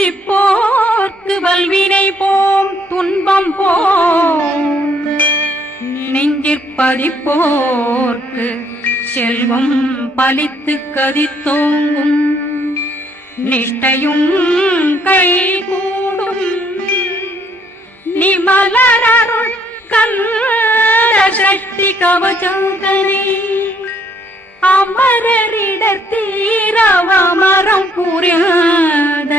சிந்திப்போர்க்கு வல்வினை போம் துன்பம் போம் நெஞ்சிற்பதிப்போர்க்கு செல்வம் பலித்து கதித்தோங்கும் நிஷ்டையும் கை கூடும் நிமலரருள் கந்த சக்தி கவச்சந்தனை அமரரிடத்தீரவமரம் புரியாத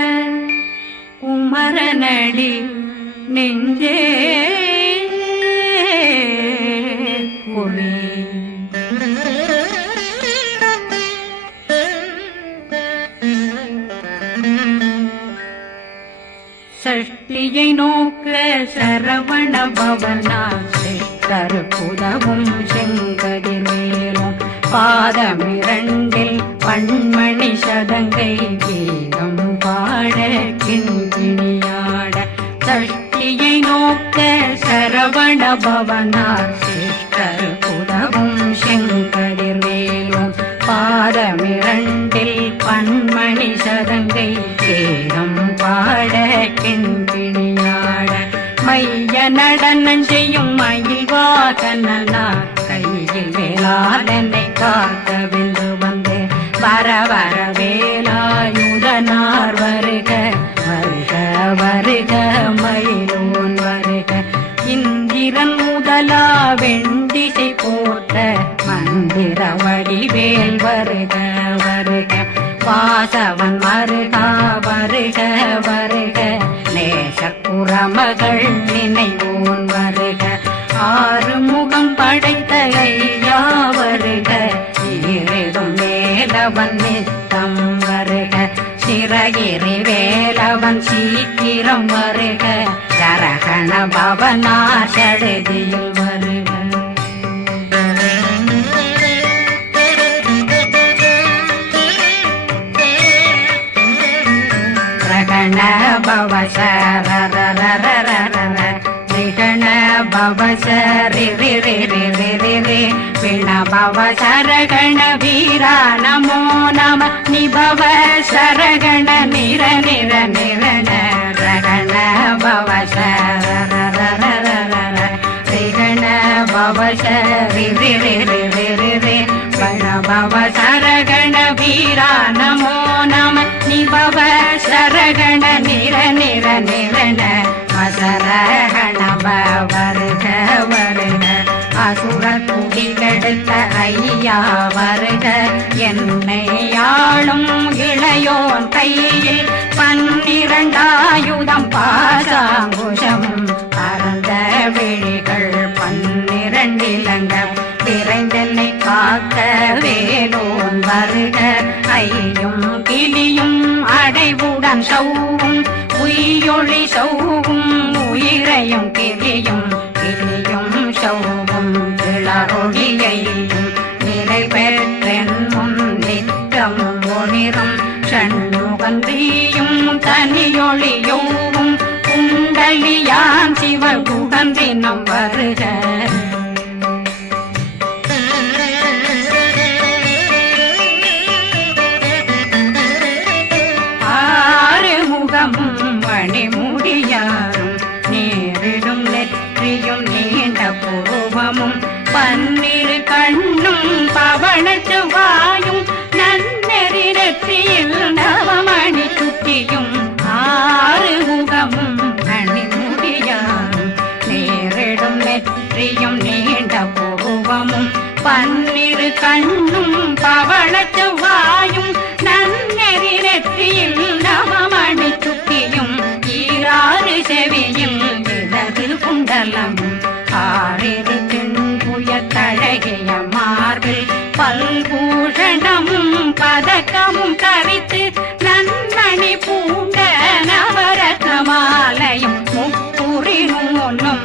குமரனடி நெஞ்சே குளி சஷ்டியை நோக்க சரவண பவனா சிஷ்டர் புதவும் செங்கதிர்வேலும் பாதமிரண்டில் பண்மணி சதங்கை கீதம் பாட கிண்கிணியாட சஷ்டியை நோக்க சரவண பவனார் சிஷ்டர் புதவும் செங்கதிர்வேலும் பாதமிரண்டில் பண்மணி சதங்கை கீதம் பாட கிண்கிணியாட மைய நடனம் செய்யும் மயில் வாகனா கையில் வேளாளனை காக்கவென்று வந்து வர வர வேலாயுதனார் வருக வருக வருக மயிலோன் வருக இந்திரன் முதலா வெண்டிசை போற்ற மந்திர வடிவேல் வருக வருக வாசவன் வருகா வருக வருக நேசக்குறமகள் நினைவோன் வருக ஆறு முகம் படைத்த ஐயா வருக ஈரிடும் வேலவன் நித்தம் வருக சிறகிரி வேலவன் சீக்கிரம் வருக சரகண பவனார் சடுதியில் வருக ரகண பவசரரரரரர ரிகண பவசரி ரி ரி ரி ரி ரி ரி விண பவசரகண வீரா நமோ நம நிபவ சரகண நிர நிர நிரண ரகண பவசரரரரரர ரிகண பவசரி ரி ரி ரி ரி ரி ரி விண பவசரகண வீரா நமோ நம நிபவ சரகண நிர நிர நிரண மசரகண வருக வருக அசுர குடி கெடுத்த ஐயா வருக என்னை ஆளும் இளையோன் கையில் 12 பாசாங்குஷம் பரந்த விழிகள் 12 இலங்க விரைந்தென்னை காக்க வேலோன் வருக ஐயும் கிளியும் அடைவுடன் சௌவும் உயிரொளி சௌவும் உயிரையும் கிளியும் கிளியும் சௌவும் கிளரொளியையும் நிலை பெற்றென் முன் நித்தமும் ஒளிரும் ஷண்முகந்தியும் தனியொளியோவும் குண்டலியான் சிவகுகந்தினம் வருக மணிமுடியாரும் நேரிடும் நெற்றியும் நீண்ட புருவமும் 12 கண்ணும் பவனத்து வாயும் நன்னெறி நெற்றியில் நவமணி சுட்டியும் 6 முகமும் மணிமுடியாரும் நேரிடும் நெற்றியும் நீண்ட புருவமும் 12 கண்ணும் பவனத்து வாயும் நன்னெறி நெற்றியில் நவமணி சுட்டியும் 6 செவியும் விலகு குண்டலம் 6 தின்புய தழகிய மார்பில் பல்பூஷணமும் பதக்கமும் தரித்து நன்மணி பூண்ட நவரத்ன மாலையும் முப்புரி நூலும்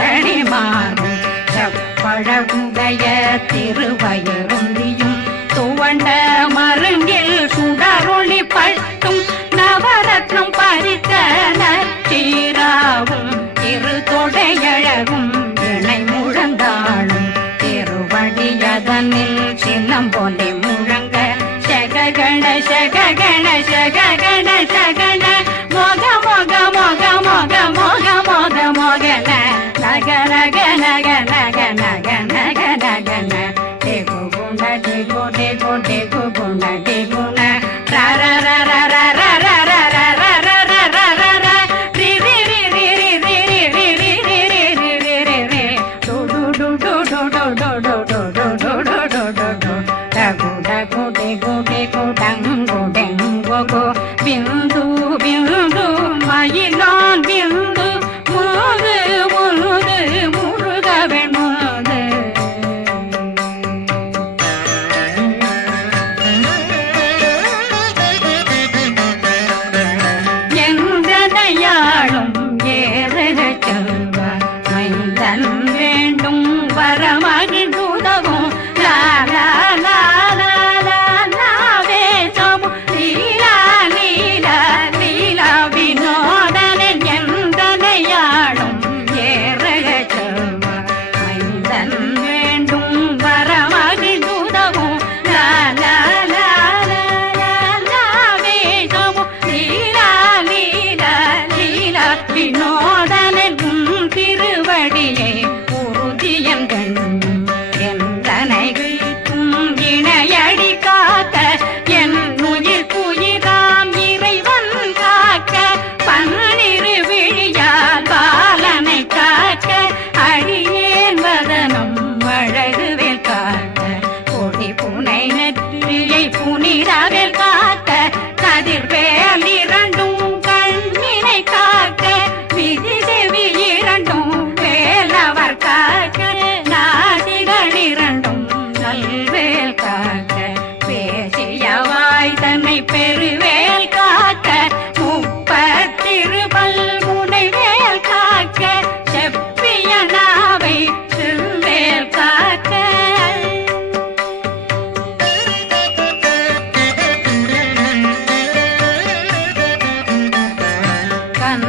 தனிமாறும் செப்பழகுடைய திருவயருந்தியும் துவண்ட மருங்கில் சுடரொளி பட்டும் நவரத்னம் பறித்த நச்சீராவும் திருத்தொடையழகும் இணை முழந்தாளும் திருவடியதனில் சிலம்பொலி முழங்க சககண சககண சககண சகண நக நக நக நக நக நக ந டேகு குண டேகு டேகு டேகு குண டேகு ந ர ர ர ர ர ர ர ர ர ர ர ர ர ர ரி ரி ரி ரி ரி ரி ரி ரி ரி ரி ரி ரி ரி ரி டு டு டு டு டு டு டு டு டு டு டு டு டு டு டு டகு டகு டேகு டேகு டங்கு டெங்கு கு பிந்து பிந்து மயிலான் பிந்து முது முது முருகவன் முது எந்தனையாளும் ஏறுக செல்வ மைந்தன் வேண்டும் வரமகிழ்ந்துதவும் லா லா லா லா லா லா வேஷமும் லீலா லீலா லீலா வினோதனன் எந்தனையாளும் ஏறுக செல்வ மைந்தன் வேண்டும் வரமகிழ்ந்துதவும் லா லா லா லா லா லா வேஷமும் லீலா லீலா லீலா வினோதனன் உன் திருவடியை உறுதியங்கள் எந்தனைகளுக்கும் இணையடி காக்க என் உயிர் புயிராம் இறைவன் காக்க பன்னிரு விழியால் பாலனை காக்க அடியேன் வதனம் அழகுவேல் காக்க கொடி புனை நெற்றியை புனிதவேல் காக்க கதிர்வேல் இரண்டும் கண்ணினை காக்க விதி செவி இரண்டும் வேலவர் காக்க நாசிகள் இரண்டும் நல்வேல் காக்க பேசியவாய் தன்னை பெருவேல் காக்க முப்பத்திருபல் முனைவேல் காக்க செப்பிய நாவை செவ்வேல் காக்க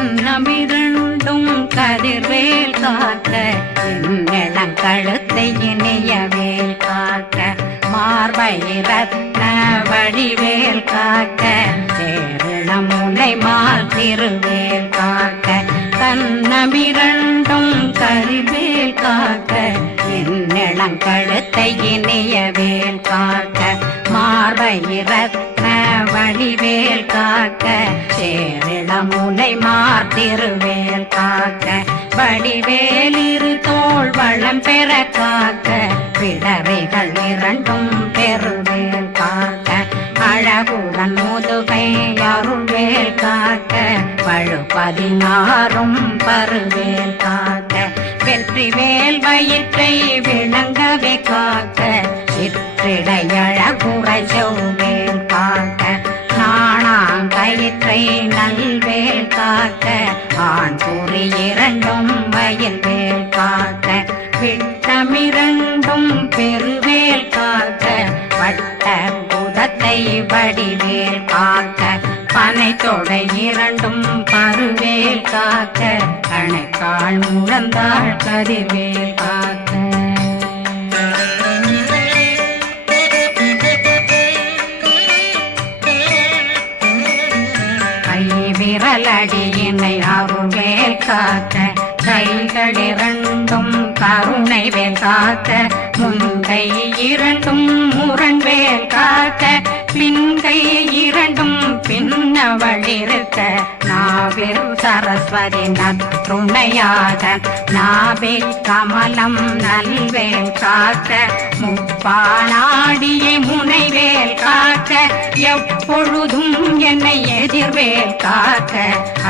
கண்ணமிரண்டும் கதிர்வேல் காக்க இளங்கழுத்தை இணையவேல் காக்க மார்பை ரத்ன வடிவேல் காக்க சேரணம் முனை மால் திருவேல் காக்க கண்ணமிரண்டும் கதிர்வேல் காக்க இளங்கழுத்தை இணையவேல் காக்க மார்பை ரத்ன வடிவேல் காக்க சேரிளம் முனை மார் திருவேல் காக்க வடிவேல் இரு தோள் வளம் பெற காக்க பிடரைகள் இரண்டும் பெருவேல் காக்க அழகுடன் முதுகை அருள்வேல் காக்க பழு 16 பருவேல் காக்க வெற்றிவேல் வயிற்றை விளங்கவே காக்க சிற்றிடையழகுறை செவ்வேல் காக்க நாணாங்கயிற்றை நல்வேல் காக்க ஆண் குறி இரண்டும் வயல்வேல் காக்க விட்டமிரண்டும் பெருவேல் காக்க வட்ட புதத்தை வடிவேல் காக்க பனை தொடை இரண்டும் பருவேல் காக்க கணைக்கால் முழந்தாள் கதிர்வேல் காக்க விரலடியினை அருள்வேல் காக்க கைகள் இரண்டும் கருணை வேல் காக்க முன்கை இரண்டும் முரண்வேல் காக்க பின்கை இரண்டும் பின்னவழிருக்க நாவில் சரஸ்வதி நற்றுணையாக நாபி கமலம் நல்வேல் காக்க முப்பானாடியை முனைவேல் காக்க எப்பொழுதும் என்னை எதிர்வேல் காக்க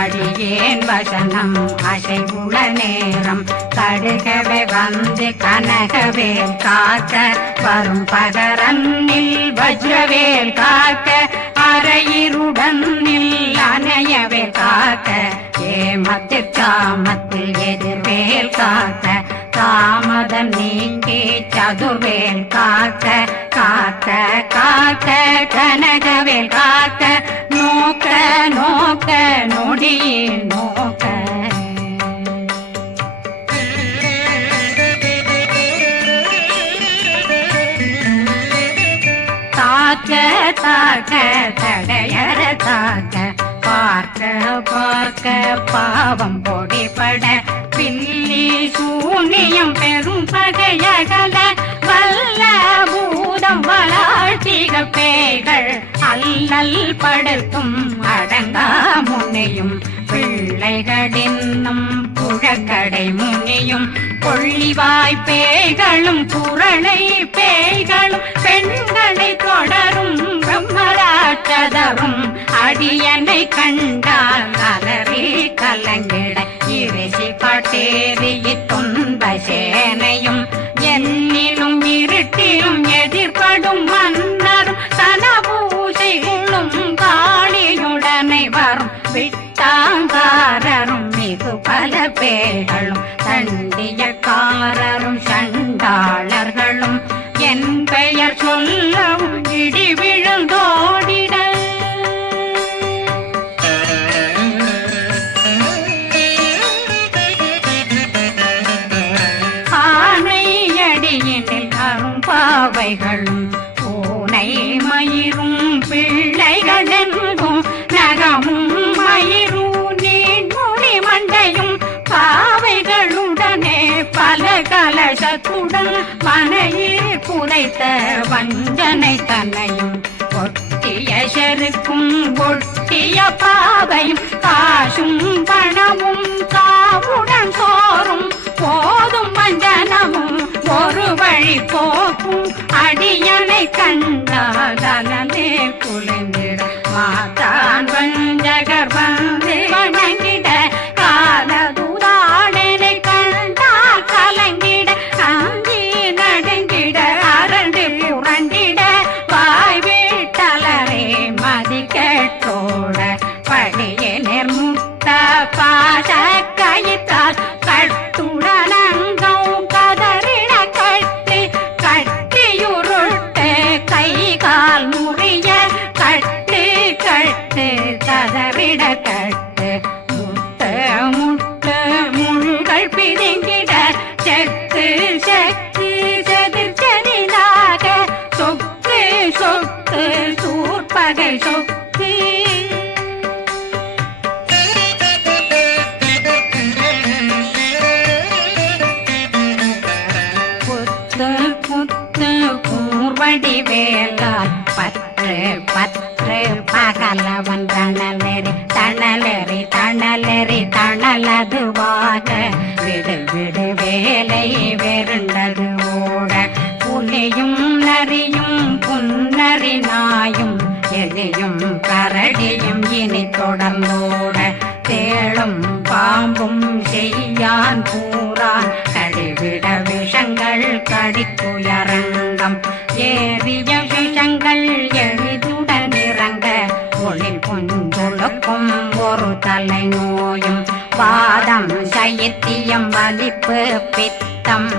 அடியேன் வசனம் அசைவுள நேரம் கடுகவே வந்து கனகவேல் காக்க வரும் பகரன்னில் வஜ்ரவேல் காக்க அரையிருடன் அணையவே காக்க ஏமத்தில் காமத்தில் எதிர்வேல் காக்க தாமதம் நீக்கி சதுர்வேல் காக்க காக்க காக்க கனகவேல் காக்க நோக்க நோக்க நொடியில் நோக்க தாக்க தாக்க தடையற தாக்க பார்க்க பார்க்க பாவம் பொடிபட பில்லி சூனி புண்ணியம் பெரும் பகையகல வல்ல பூதம் வளாழ்த்திக பேய்கள் அல்லல் படுத்தும் அடங்கா முன்னையும் பிள்ளைகளின்னும் புழக்கடை முனியும் கொள்ளிவாய் பேய்களும் குரளை பேய்களும் பெண்களை தொடரும் பிரம்மராட்சதரும் அடியனை கண்டால் அலறி கலங்கிட இரிசி பட்டேறிய துன்ப சேனையும் என்னிலும் இருட்டிலும் எதிர்படும் மன்னரும் சனபூசைகளும் காளியுடனை வரும் விட்டாங்காரரும் மிகு பல பேர்களும் தண்டியக்காரரும் சண்டாளர்களும் என் பெயர் சொல்லவும் இடி விழுந்தோடிட ஆனையடியினில் அரும்பாவைகளும் பூனை மயிரும் பிள்ளைகளெங்கும் நகமும் மயிரும் நீண்முடி மண்டையும் பாவைகளுடனே பல கலசத்துடன் மனையில் புதைத்த வஞ்சனை தன்னையும் ஒட்டிய செருக்கும் ஒட்டிய பாவையும் காசும் பணமும் காவுடன் சோறும் போதும் வஞ்சனமும் ஒரு வழி போக்கும் அடியனை கண்டாலே குலைந்திட மாத்தான் வஞ்சகர் வந்து வணங்கிட காலதுதாடனை கண்டால் கலங்கிட அஞ்சி நடுங்கிட அரண்டு புரண்டிட வாய் வீட்டலரே மதி கேட்டோட படியே நிர்முட்ட பாச கயிற்றால் கட்டுடனங்கும் கதறிட கட்டி கட்டியுருட்டு கை கால் முறிய கட்டு கட்டு கதறிட கட்டு முட்டு முட்டு முள்கள் பிதுங்கிட செக்கு செக்கு செதிர் செதிலாக சொக்கு சொக்கு சூர்பகை சொக்கு புத்து புத்து கூர்வடி வேலால் பற்று பற்று பகலவன் தணலெறி தணலெறி தணலெறி தணலதுவாக விடு விடு வேலை வெருண்டது ஓட புலியும் நரியும் புன்னரி நாயும் எலியும் கரடியும் இனி தொடர்ந்தோட தேளும் பாம்பும் செய்யான் பூரான் கடிவிட விஷங்கள் கடிக்குயரங்கம் ஏறிய விஷங்கள் எளிதுடன் இறங்க ஒளில் புஞ்சுழுக்கும் ஒரு தலை நோயும் வாதம் சைத்தியம் வலிப்பு பித்தம்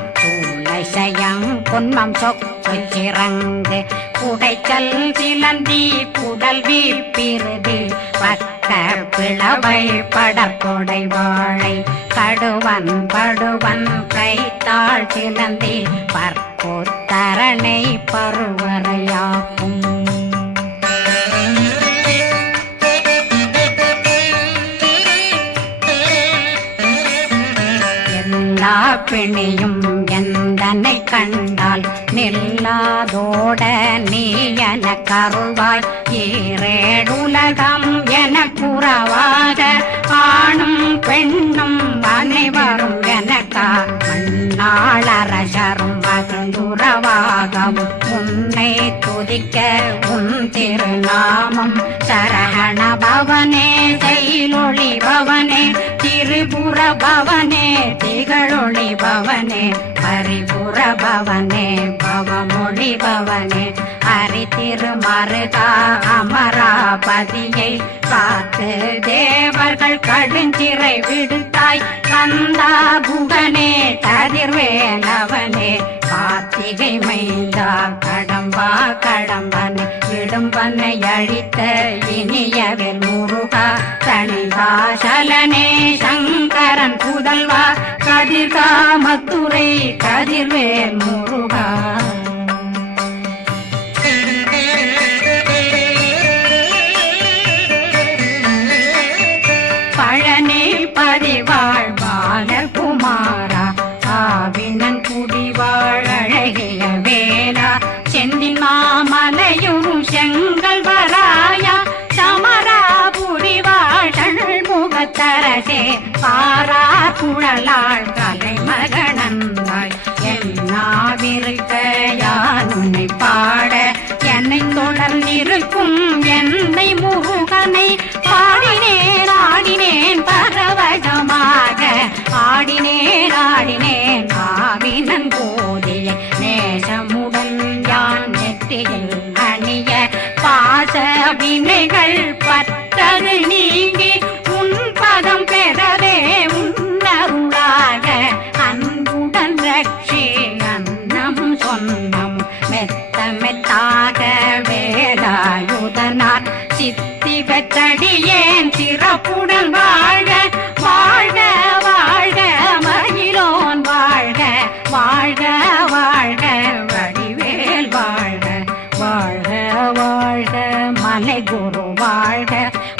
சயம் பொன்மம் சொக்கு சிறங்கு குடைச்சல் சிலந்தி குடல் வீப்பிருது பக்க பிளவை படற்கொடை வாழை கடுவன் படுவன் கைத்தாள் சிலந்தி பற்போத்தரணை பருவரையாக்கும் எல்லா பிணியும் எந்தனை கண்டால் நில்லாதோட நீ என கருள்வாய் ஈரேடுலகம் என குறவாக ஆணும் பெண்ணும் அனைவரும் எனக்கா மண்ணாளரசரும் மகிழ்ந்துறவாகவும் உன்னை துதிக்க உன் திருநாமம் சரகண பவனே செயலொளி பவனே திரிபுர பவனே திகழொளி பவனே பரிபுர பவனே பவமொழி பவனே ஹரி திருமருகா அமராபதியை காத்து தேவர்கள் கடுஞ்சிறை விடுத்தாய் கந்தா புகனே கதிர்வேலவனே கார்த்திகை மைந்தா கடம்பா கடம்பனை விடும்பனை அழித்த இனியவில் முருகா தனிவாசலனே சங்கரன் புதல்வா கதிர்காமத்துறை கதிர்வேல் முருகா பழனி பதிவாழ்வாளர் குமாரா ஆவின் அரசே காரா குழலாள் கலைமகனந்தாய் என்னாவிருக்க யான் உன்னை பாட என்னை தொடர்ந்திருக்கும் என்னை முருகனை பாடினேன் ஆடினேன் பரவசமாக ஆடினேன் ஆடினேன் ஆவினன் போதிய நேசமுடன் யான் நெற்றியில் அணிய பாச வினைகள் பற்றது நீங்கி உன் பதம் பெறவே உன்னருளாக அன்புடன் ரட்சி அன்னம் சொன்னம் மெத்த மெத்தாக வேலாயுதனார் சித்தி பெற்றடியேன் சிறப்புடன் வாழ்க வாழ்க வாழ்க மயிலோன் வாழ்க வாழ்க வாழ்க வடிவேல் வாழ்க வாழ்க வாழ்க மலை குரு வாழ்க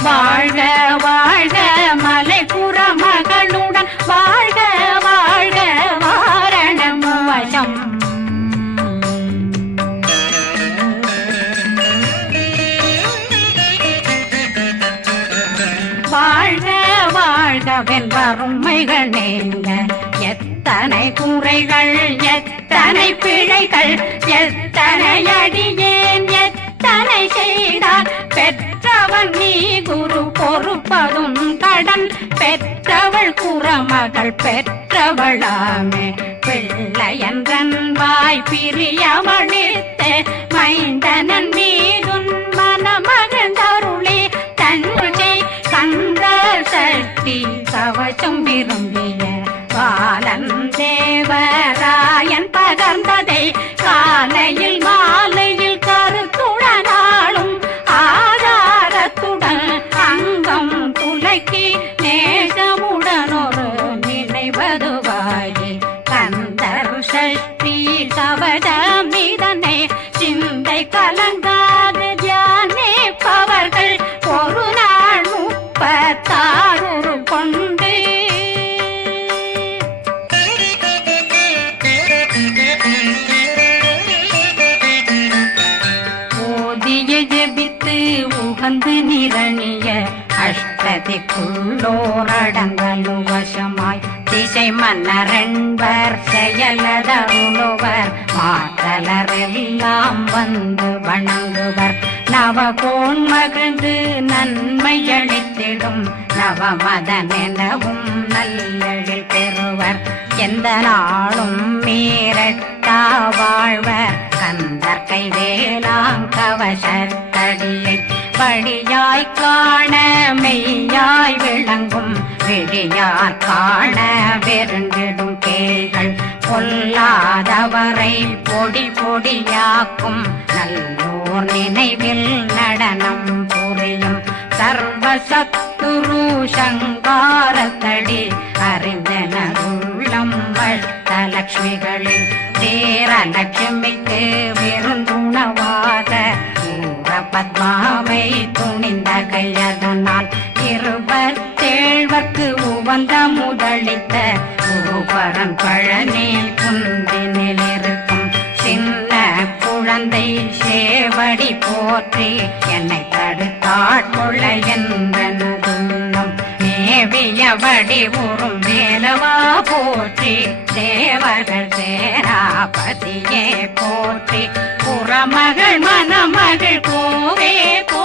வாழ்க வாழ்க மலை புற மகளுடன் வாழ்க வாழ்க வாரணம் வசம் வாழ்க வாழ்கவென் வறுமைகள் நீங்க எத்தனை குறைகள் எத்தனை பிழைகள் எத்தனை அடியேன் எத்தனை செய்தார் பெற்றவன் நீ குரு பொறுப்பதும் கடன் பெற்றவள் குறமகள் பெற்றவளாமே பிள்ளையன்றன் வாய் பிரியமளித்த மைந்தனன் மீதுன் மனமகந்தருளி தன்னை கந்த சக்தி கவசம் விரும்பிய பாலன் தேவராயன் பகர்ந்ததை காலையில் மாலையில் கருத்துடனாலும் ஆதாரத்துடன் அங்கம் துலக்கி நேசமுடனொரு நினைவதுவாயி கந்தர் சஷ்டி கவசமிதனை சிந்தை கலங்காது தியானிப்பவர்கள் ஒரு நாள் 36 கொண்டு ஓதிய ஜபித்து உகந்து நிரணிய அஷ்டதிக்குள்ளோரடங்கலு வசமாய் திசை மன்னரென்பர் செயலதருளுவர் மாற்றலரெல்லாம் வந்து வணங்குவர் நவகோன் மகிழ்ந்து நன்மையளித்திடும் நவமதனெனவும் நல்லெழில் பெறுவர் எந்த நாளும் மீறட்டா வாழ்வர் கந்தர் கைவேலாங்கவசத்தடியை படியாய் காண மெய்யாய் விளங்கும் விழியார் காண வெருண்டிடும் கேள்கள் பொல்லாதவரை பொடி பொடியாக்கும் நல்லோர் நினைவில் நடனம் புரியும் சர்வசத்துரு சங்காரத்தடி அறிந்தனருள்ளம் வட்டலட்சுமிகளில் தேரலட்சுமிக்கு விருந்துணவாக பத்மாவை துணிந்த கையதனால் 27 உவந்த முதலித்த உருபரன் பழனி குந்தினில் இருக்கும் சின்ன குழந்தை சேவடி போற்றி என்னை தடுத்தாட்கொள்ள என்பனதுள்ளம் மேவியபடி உறும் வேலவா போற்றி தேவர்கள் சேராபதியே போற்றி புறமகள் மணமகள் கோவே போ